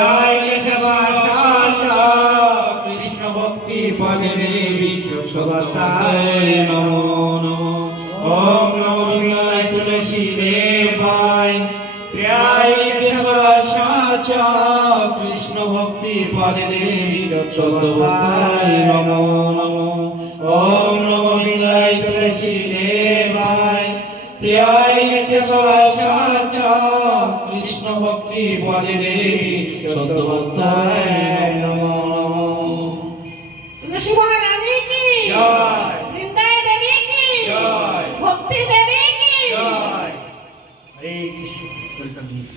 প্রায় কেশবাসাচা কৃষ্ণ ভক্তি পদে দেবী সত্যবতায় নমো নমো। ওম নমো বিমলায় তুলসী দেবায় প্রায় কেশবাসাচা কৃষ্ণ ভক্তি পদে দেবী সত্যবতায় নমো নমো। ওম নমো বিমলায় তুলসী দেবায় প্রায় কেশবাসাচা কৃষ্ণ ভক্তি পদে দেবী সত্যবতায় নমো নমো। তুলসী মহারানী কি জয়। বৃন্দায় দেবী কি জয়। ভক্তি দেবী কি জয়। হরে কৃষ্ণ।